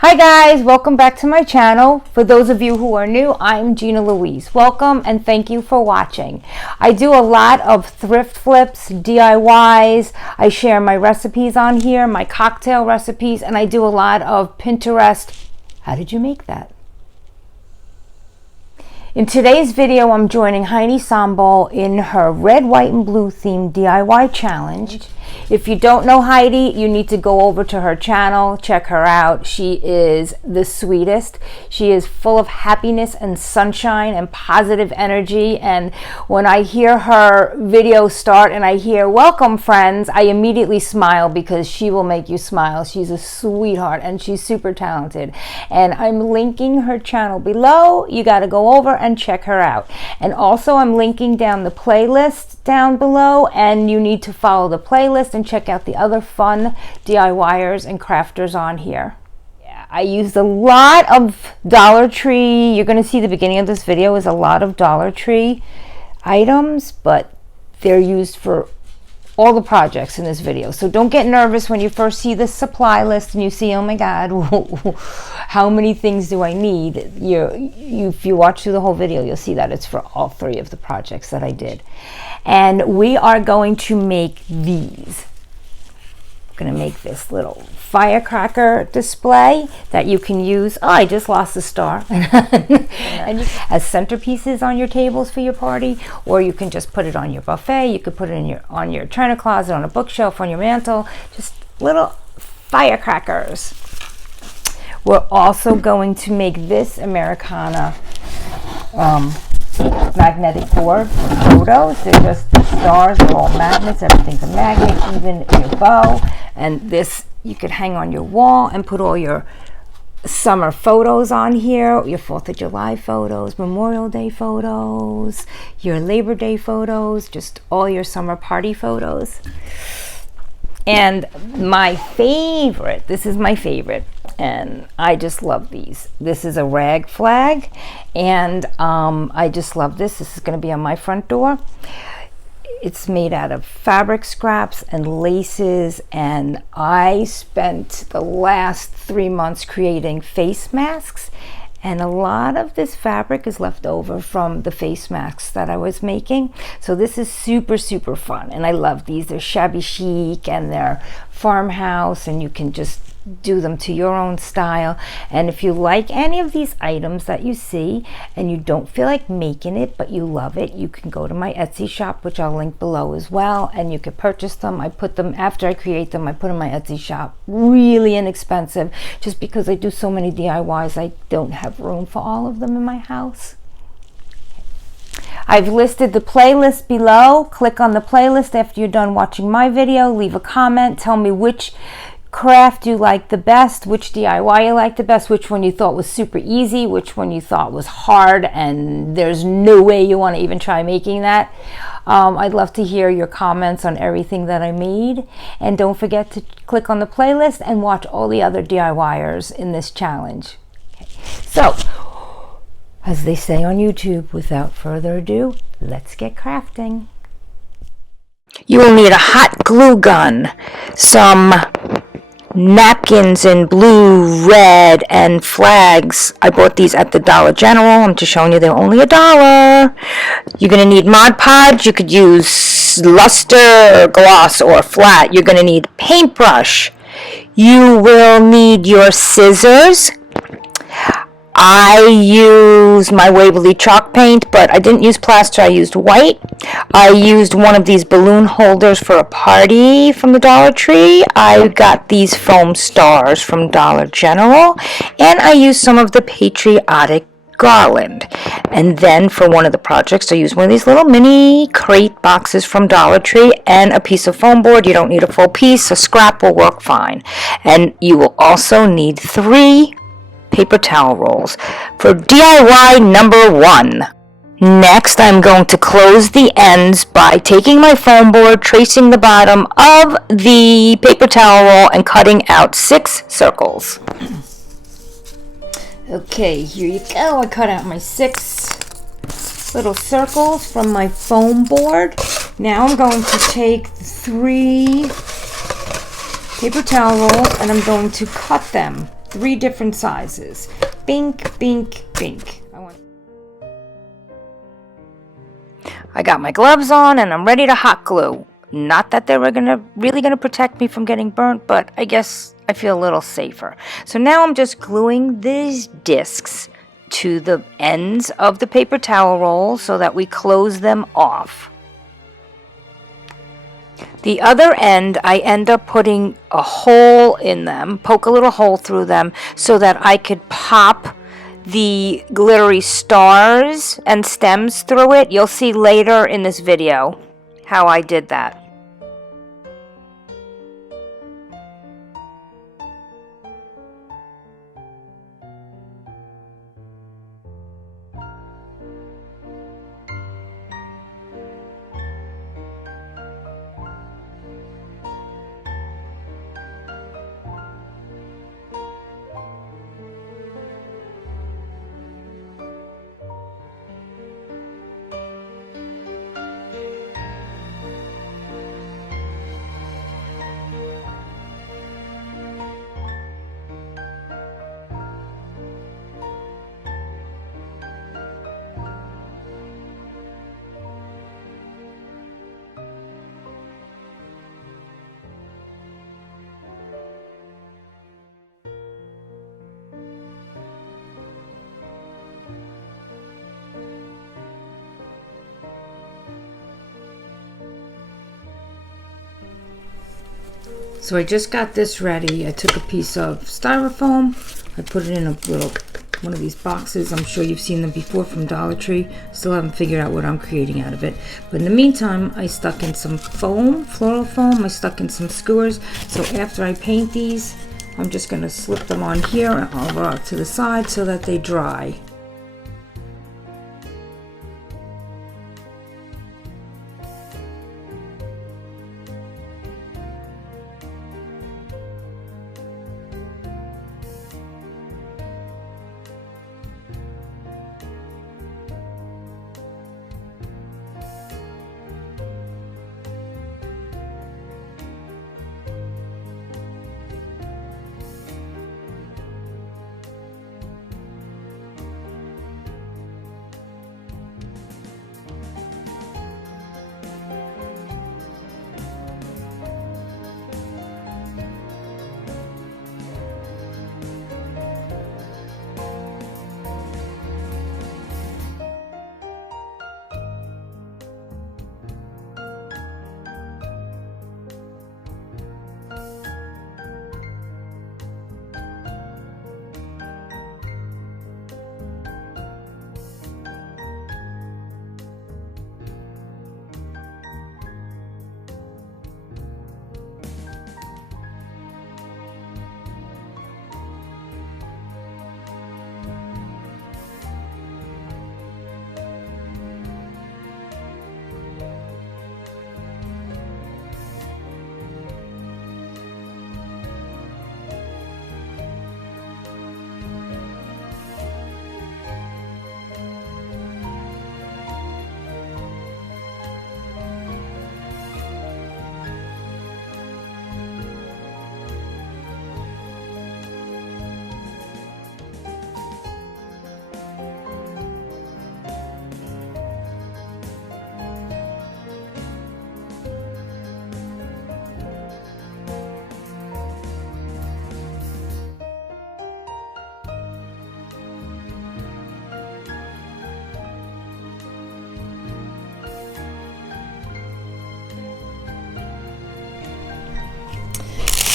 Hi guys, welcome back to my channel. For those of you who are new, I'm Gina Louise. Welcome and thank you for watching. I do a lot of thrift flips, DIYs. I share my recipes on here, my cocktail recipes, and I do a lot of Pinterest. How did you make that? In today's video, I'm joining Heidi Sonboul in her red, white, and blue themed DIY challenge. If you don't know Heidi, you need to go over to her channel, check her out. She is the sweetest. She is full of happiness and sunshine and positive energy. And when I hear her video start and I hear, "Welcome friends," I immediately smile because she will make you smile. She's a sweetheart and she's super talented. And I'm linking her channel below. You got to go over and check her out. And also I'm linking down the playlist down below, and you need to follow the playlist and check out the other fun DIYers and crafters on here. Yeah, I used a lot of Dollar Tree. You're going to see the beginning of this video is a lot of Dollar Tree items, but they're used for all the projects in this video. So don't get nervous when you first see the supply list and you see, oh my God, how many things do I need? If you watch through the whole video, you'll see that it's for all three of the projects that I did. And we are going to make these. I'm going to make this little firecracker display that you can use. Oh, I just lost a star. And as centerpieces on your tables for your party, or you can just put it on your buffet. You could put it on your china closet, on a bookshelf, on your mantle. Just little firecrackers. We're also going to make this Americana magnetic board for photos. They're just the stars, they're all magnets, everything's a magnet, even your bow. And this you could hang on your wall and put all your summer photos on here, your 4th of July photos, Memorial Day photos, your Labor Day photos, just all your summer party photos. And my favorite, this is my favorite, and I just love these. This is a rag flag, and I just love this. This is going to be on my front door. It's made out of fabric scraps and laces, and I spent the last 3 months creating face masks, and a lot of this fabric is left over from the face masks that I was making. So this is super, super fun, and I love these. They're shabby chic and they're farmhouse, and you can just do them to your own style. And if you like any of these items that you see and you don't feel like making it but you love it, you can go to my Etsy shop, which I'll link below as well, and you can purchase them. I put them, after I create them, I put in my Etsy shop, really inexpensive, just because I do so many DIYs. I don't have room for all of them in my house. I've listed the playlist below. Click on the playlist after you're done watching my video. Leave a comment, tell me which craft you like the best, which DIY you like the best, which one you thought was super easy, which one you thought was hard and there's no way you want to even try making that. I'd love to hear your comments on everything that I made, and don't forget to click on the playlist and watch all the other DIYers in this challenge. Okay. So, as they say on YouTube, without further ado, let's get crafting. You will need a hot glue gun, some napkins in blue, red, and flags. I bought these at the Dollar General. I'm just showing you they're only $1. You're going to need Mod Podge. You could use luster, gloss, or flat. You're going to need paintbrush. You will need your scissors. I use my Waverly chalk paint, but I didn't use plaster, I used white. I used one of these balloon holders for a party from the Dollar Tree. I got these foam stars from Dollar General, and I used some of the Patriotic garland. And then for one of the projects, I used one of these little mini crate boxes from Dollar Tree and a piece of foam board. You don't need a full piece, a scrap will work fine. And you will also need 3 paper towel rolls for DIY number 1. Next, I'm going to close the ends by taking my foam board, tracing the bottom of the paper towel roll, and cutting out 6 circles. Okay, here you go. I cut out my 6 little circles from my foam board. Now I'm going to take 3 paper towel rolls and I'm going to cut them 3 different sizes. Bink, bink, bink. I got my gloves on and I'm ready to hot glue. Not that they were really gonna protect me from getting burnt, but I guess I feel a little safer. So now I'm just gluing these discs to the ends of the paper towel roll so that we close them off. The other end, I end up putting a hole in them, poke a little hole through them so that I could pop the glittery stars and stems through it. You'll see later in this video how I did that. So I just got this ready. I took a piece of styrofoam. I put it in a little one of these boxes. I'm sure you've seen them before from Dollar Tree. Still haven't figured out what I'm creating out of it. But in the meantime, I stuck in some foam, floral foam. I stuck in some skewers. So after I paint these, I'm just going to slip them on here and over to the side so that they dry.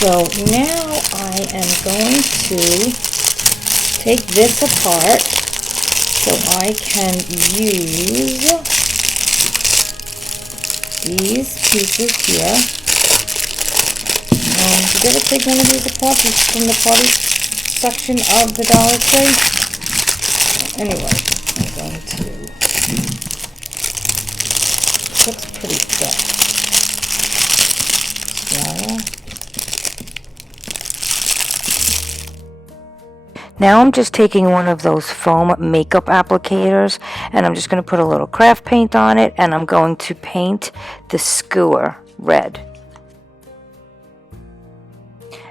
So now I am going to take this apart so I can use these pieces here. Did you ever take one of these apart from the party section of the Dollar Tree? Anyway, I'm going to, looks pretty thick. Yeah. Now I'm just taking one of those foam makeup applicators and I'm just going to put a little craft paint on it and I'm going to paint the skewer red.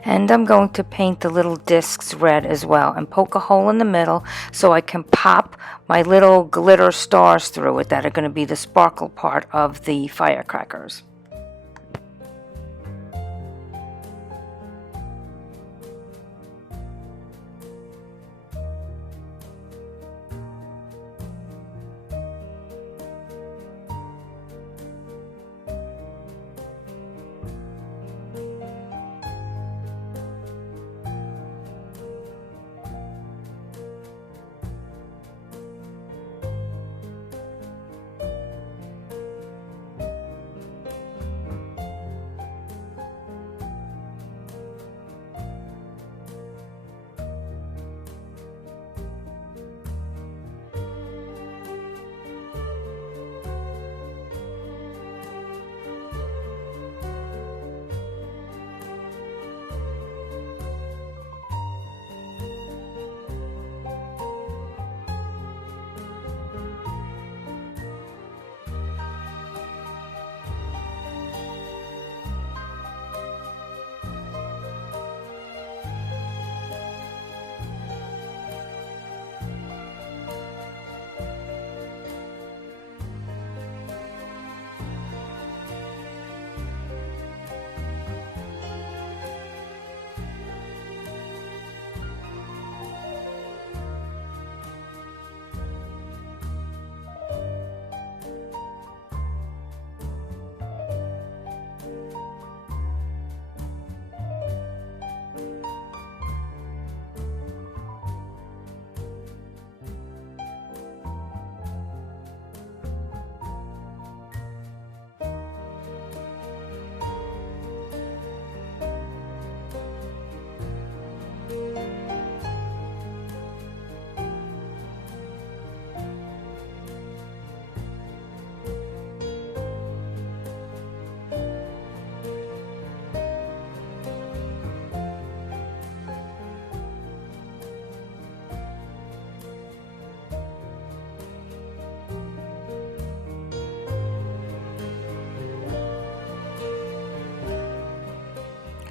And I'm going to paint the little discs red as well and poke a hole in the middle so I can pop my little glitter stars through it that are going to be the sparkle part of the firecrackers.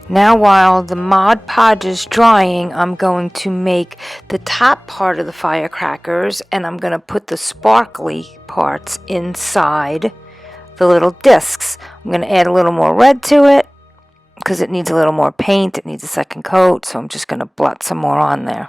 Now while the Mod Podge is drying, I'm going to make the top part of the firecrackers, and I'm going to put the sparkly parts inside the little discs. I'm going to add a little more red to it because it needs a little more paint. It needs a second coat, so I'm just going to blot some more on there.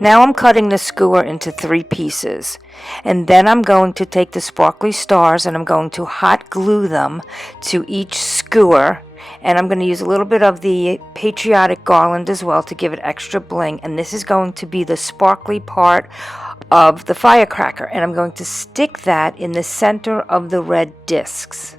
Now I'm cutting the skewer into 3 pieces, and then I'm going to take the sparkly stars and I'm going to hot glue them to each skewer, and I'm going to use a little bit of the Patriotic garland as well to give it extra bling, and this is going to be the sparkly part of the firecracker, and I'm going to stick that in the center of the red discs.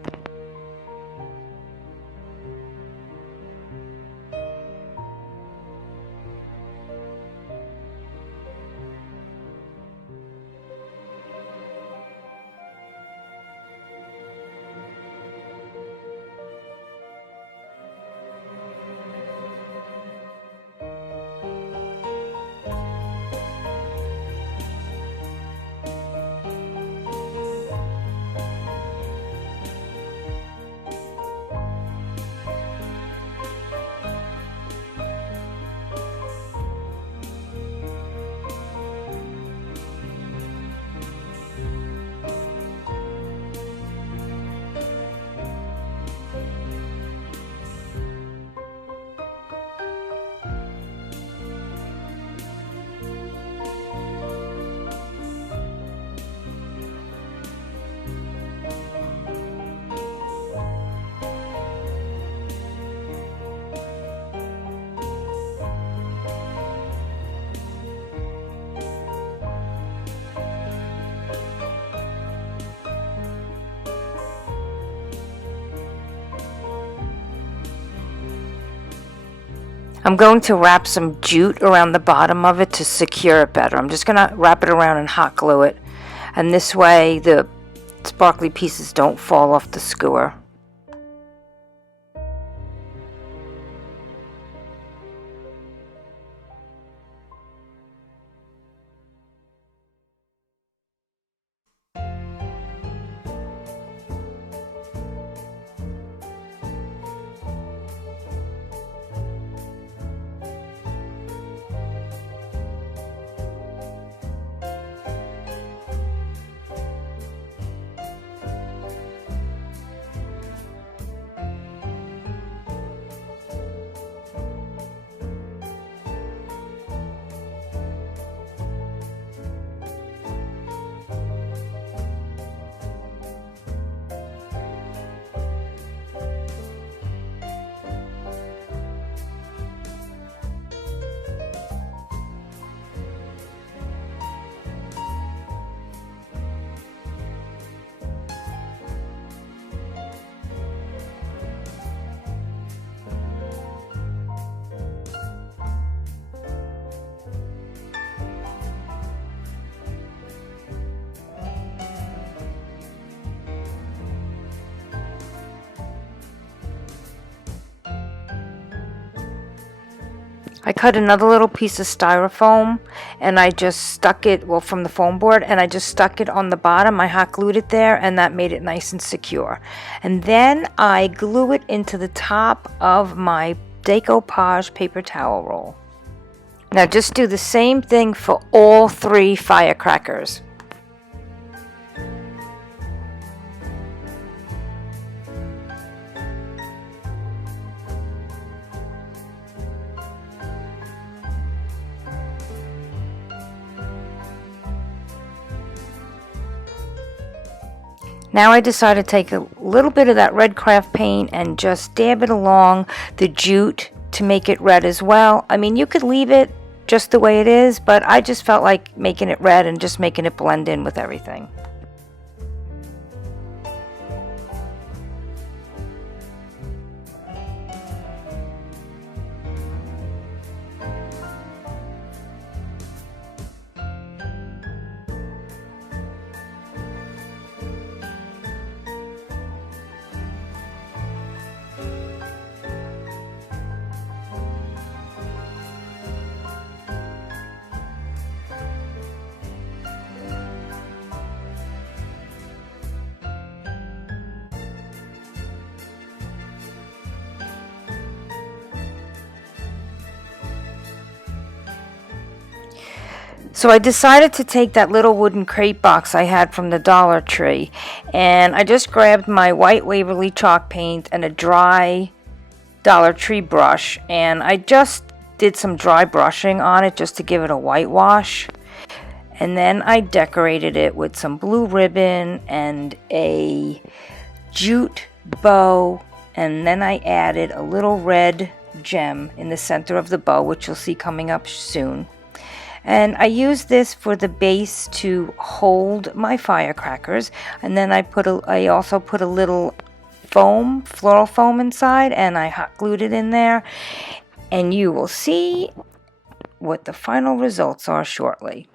I'm going to wrap some jute around the bottom of it to secure it better. I'm just going to wrap it around and hot glue it. And this way the sparkly pieces don't fall off the skewer. I cut another little piece of styrofoam and I just stuck it, well, from the foam board, and I just stuck it on the bottom. I hot glued it there, and that made it nice and secure. And then I glue it into the top of my decoupage paper towel roll. Now just do the same thing for all 3 firecrackers. Now I decided to take a little bit of that red craft paint and just dab it along the jute to make it red as well. I mean, you could leave it just the way it is, but I just felt like making it red and just making it blend in with everything. So I decided to take that little wooden crate box I had from the Dollar Tree, and I just grabbed my white Waverly chalk paint and a dry Dollar Tree brush, and I just did some dry brushing on it just to give it a whitewash. And then I decorated it with some blue ribbon and a jute bow, and then I added a little red gem in the center of the bow, which you'll see coming up soon. And I used this for the base to hold my firecrackers, and then I also put a little foam, floral foam inside, and I hot glued it in there, and you will see what the final results are shortly.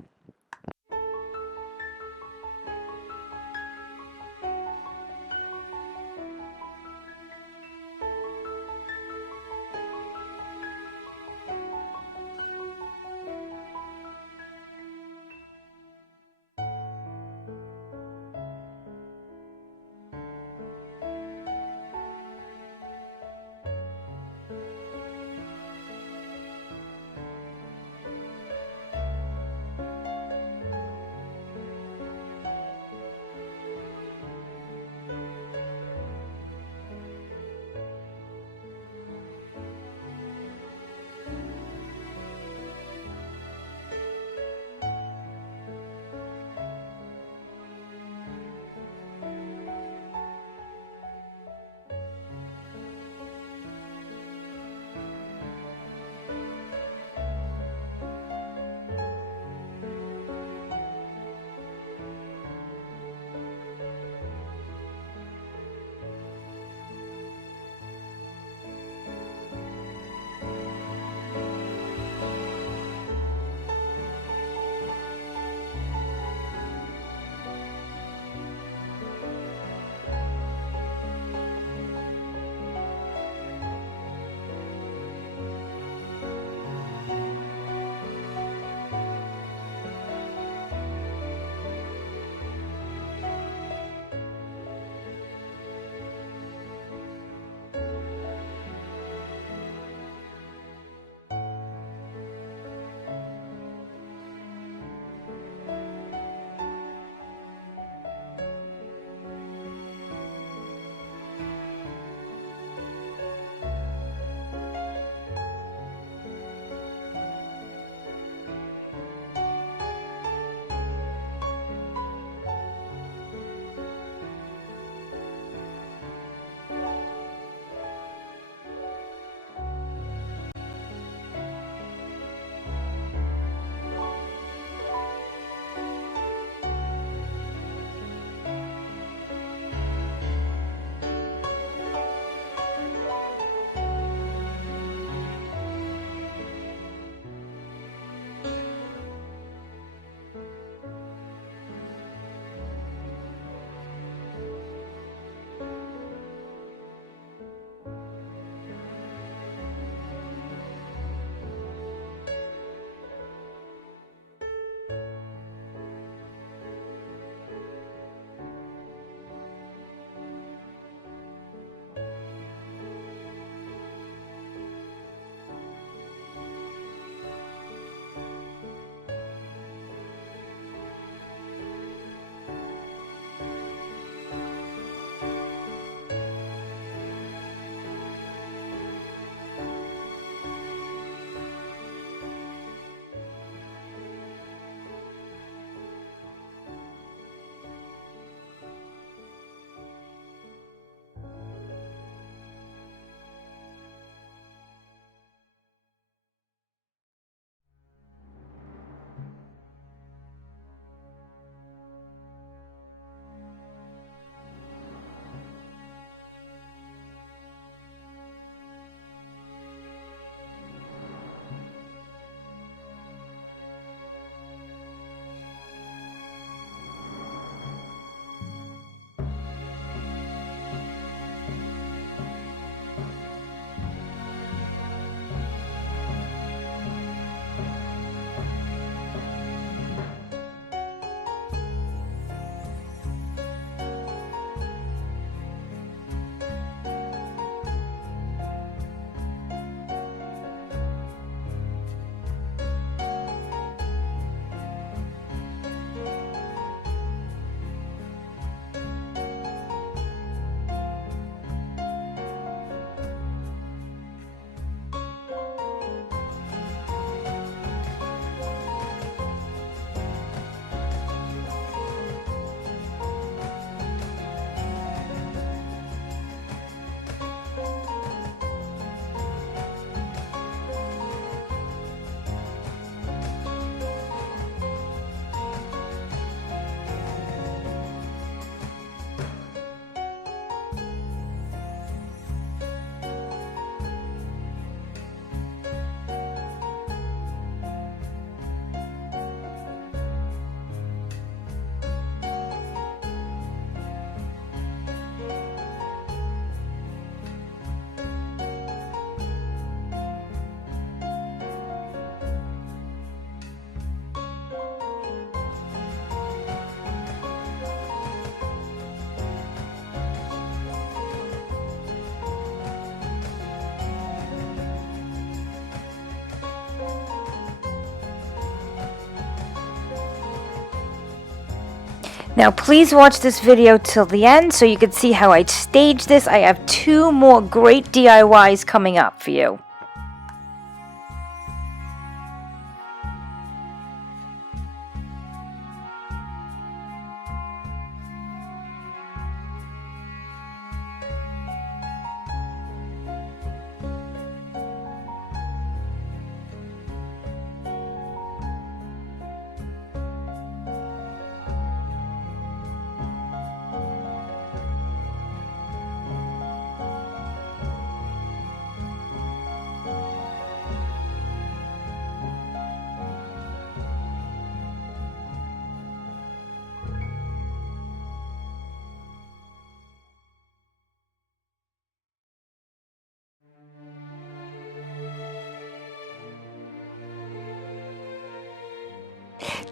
Now please watch this video till the end so you can see how I staged this. I have 2 more great DIYs coming up for you.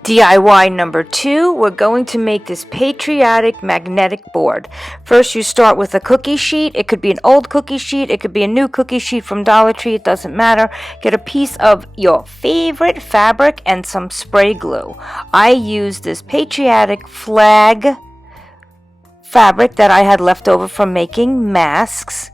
DIY number 2, we're going to make this Patriotic magnetic board. First, you start with a cookie sheet. It could be an old cookie sheet. It could be a new cookie sheet from Dollar Tree. It doesn't matter. Get a piece of your favorite fabric and some spray glue. I used this Patriotic flag fabric that I had left over from making masks.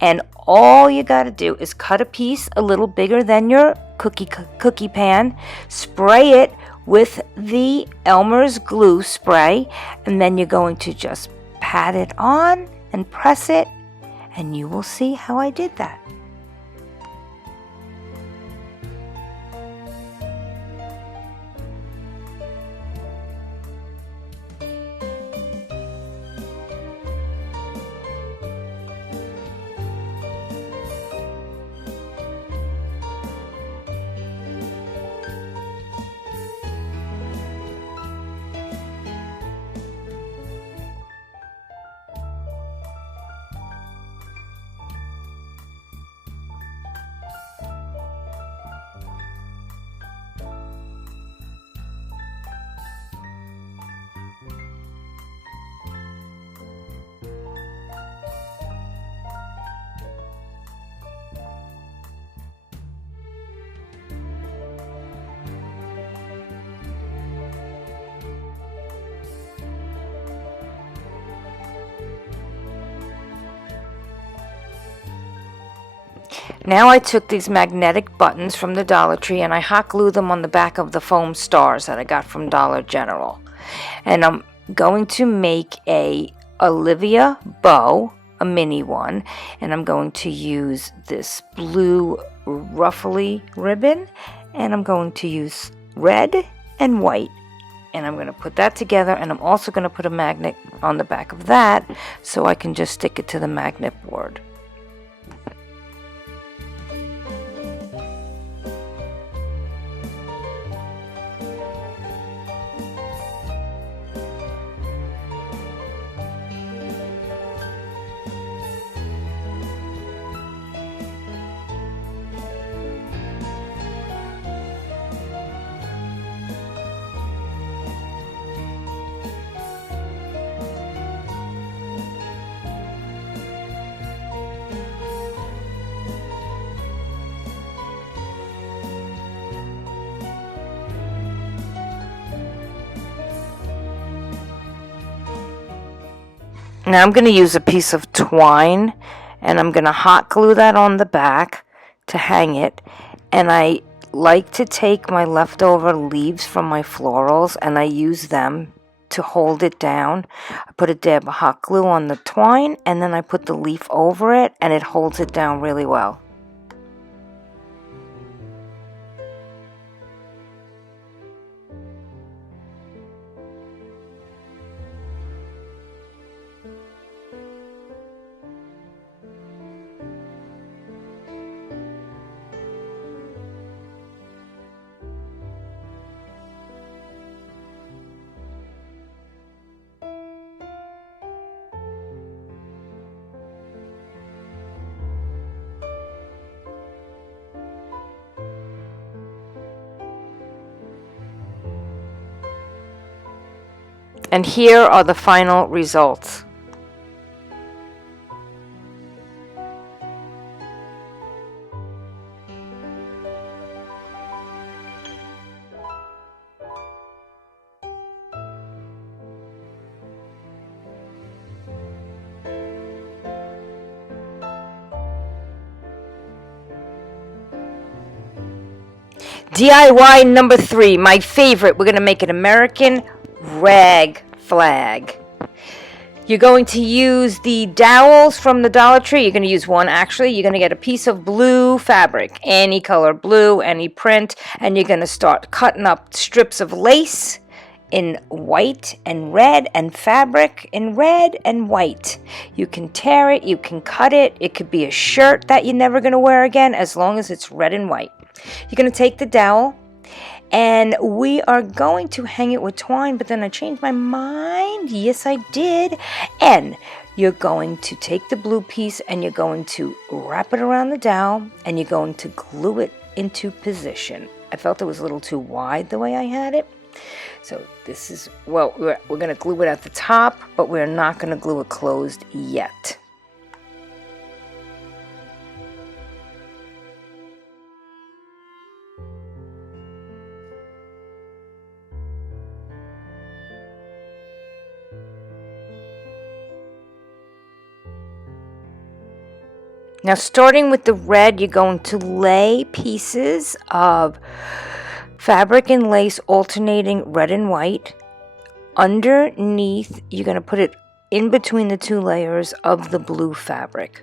And all you got to do is cut a piece a little bigger than your cookie pan, spray it with the Elmer's glue spray, and then you're going to just pat it on and press it, and you will see how I did that. Now I took these magnetic buttons from the Dollar Tree and I hot glued them on the back of the foam stars that I got from Dollar General. And I'm going to make a Olivia bow, a mini one, and I'm going to use this blue ruffly ribbon, and I'm going to use red and white. And I'm going to put that together, and I'm also going to put a magnet on the back of that so I can just stick it to the magnet board. Now I'm going to use a piece of twine, and I'm going to hot glue that on the back to hang it. And I like to take my leftover leaves from my florals and I use them to hold it down. I put a dab of hot glue on the twine, and then I put the leaf over it, and it holds it down really well. And here are the final results. DIY number 3, my favorite. We're going to make an American rag flag. You're going to use the dowels from the Dollar Tree. You're going to use one, actually. You're going to get a piece of blue fabric, any color blue, any print, and you're going to start cutting up strips of lace in white and red, and fabric in red and white. You can tear it, you can cut it. It could be a shirt that you're never going to wear again, as long as it's red and white. You're going to take the dowel, and we are going to hang it with twine, but then I changed my mind. Yes, I did. And you're going to take the blue piece and you're going to wrap it around the dowel and you're going to glue it into position. I felt it was a little too wide the way I had it. So this is, well, we're going to glue it at the top, but we're not going to glue it closed yet. Now, starting with the red, you're going to lay pieces of fabric and lace alternating red and white. Underneath, you're going to put it in between the 2 layers of the blue fabric.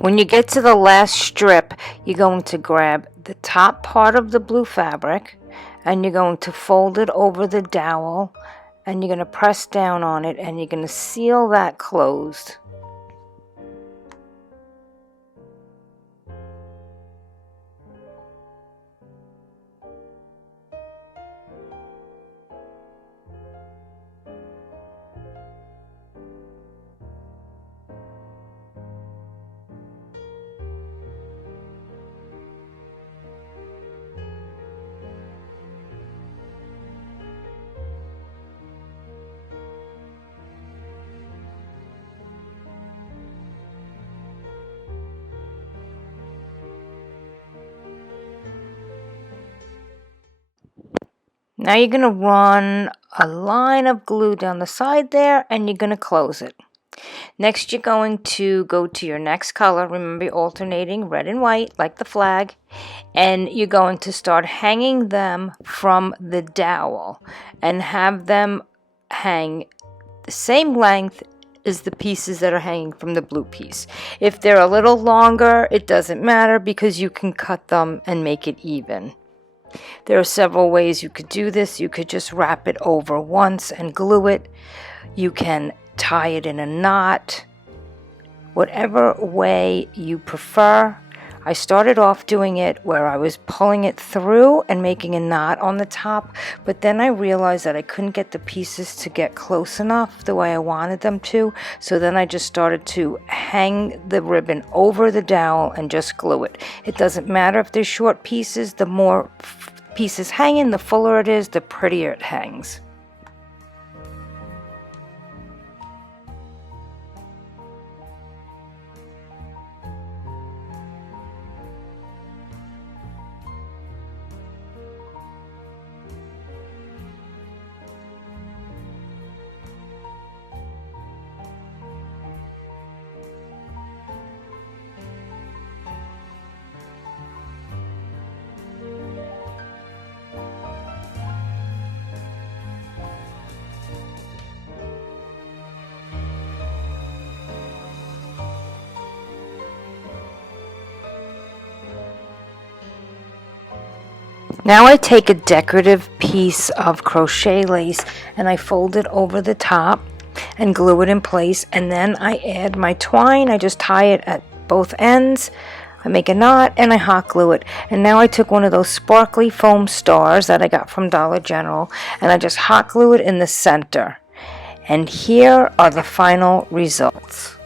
When you get to the last strip, you're going to grab the top part of the blue fabric and you're going to fold it over the dowel and you're going to press down on it and you're going to seal that closed. Now you're going to run a line of glue down the side there and you're going to close it. Next you're going to go to your next color. Remember, you're alternating red and white like the flag. And you're going to start hanging them from the dowel and have them hang the same length as the pieces that are hanging from the blue piece. If they're a little longer, it doesn't matter because you can cut them and make it even. There are several ways you could do this. You could just wrap it over once and glue it. You can tie it in a knot. Whatever way you prefer. I started off doing it where I was pulling it through and making a knot on the top, but then I realized that I couldn't get the pieces to get close enough the way I wanted them to, so then I just started to hang the ribbon over the dowel and just glue it. It doesn't matter if they're short pieces. The more pieces hanging, the fuller it is, the prettier it hangs. Now I take a decorative piece of crochet lace and I fold it over the top and glue it in place, and then I add my twine. I just tie it at both ends. I make a knot and I hot glue it. And now I took one of those sparkly foam stars that I got from Dollar General and I just hot glue it in the center. And here are the final results.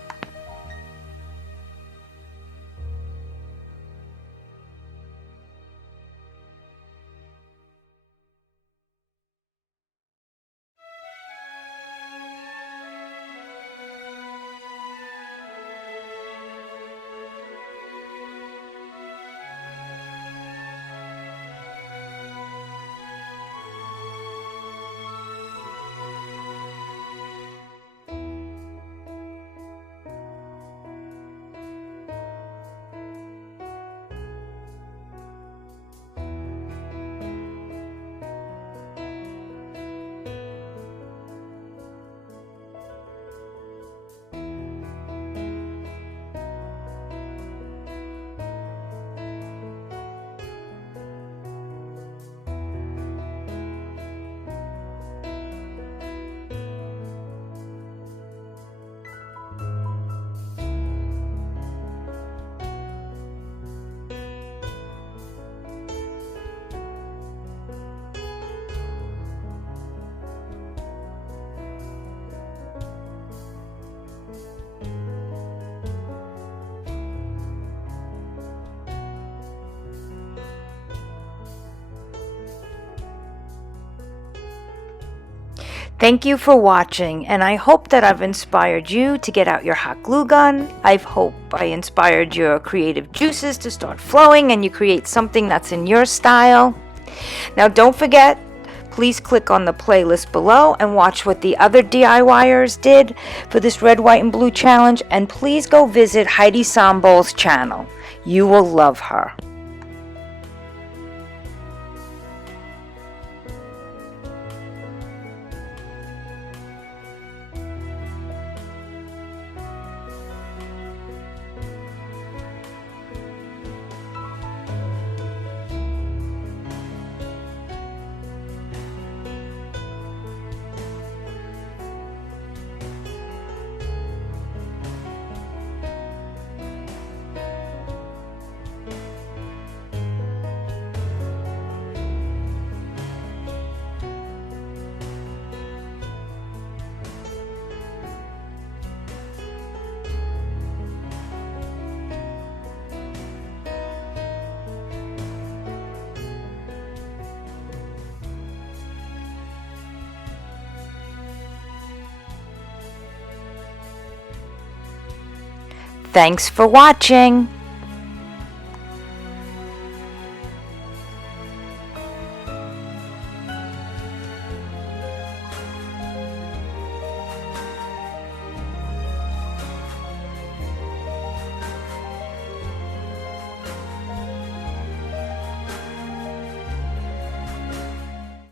Thank you for watching, and I hope that I've inspired you to get out your hot glue gun. I hope I inspired your creative juices to start flowing and you create something that's in your style. Now don't forget, please click on the playlist below and watch what the other DIYers did for this red, white, and blue challenge, and please go visit Heidi Sonboul's channel. You will love her. Thanks for watching.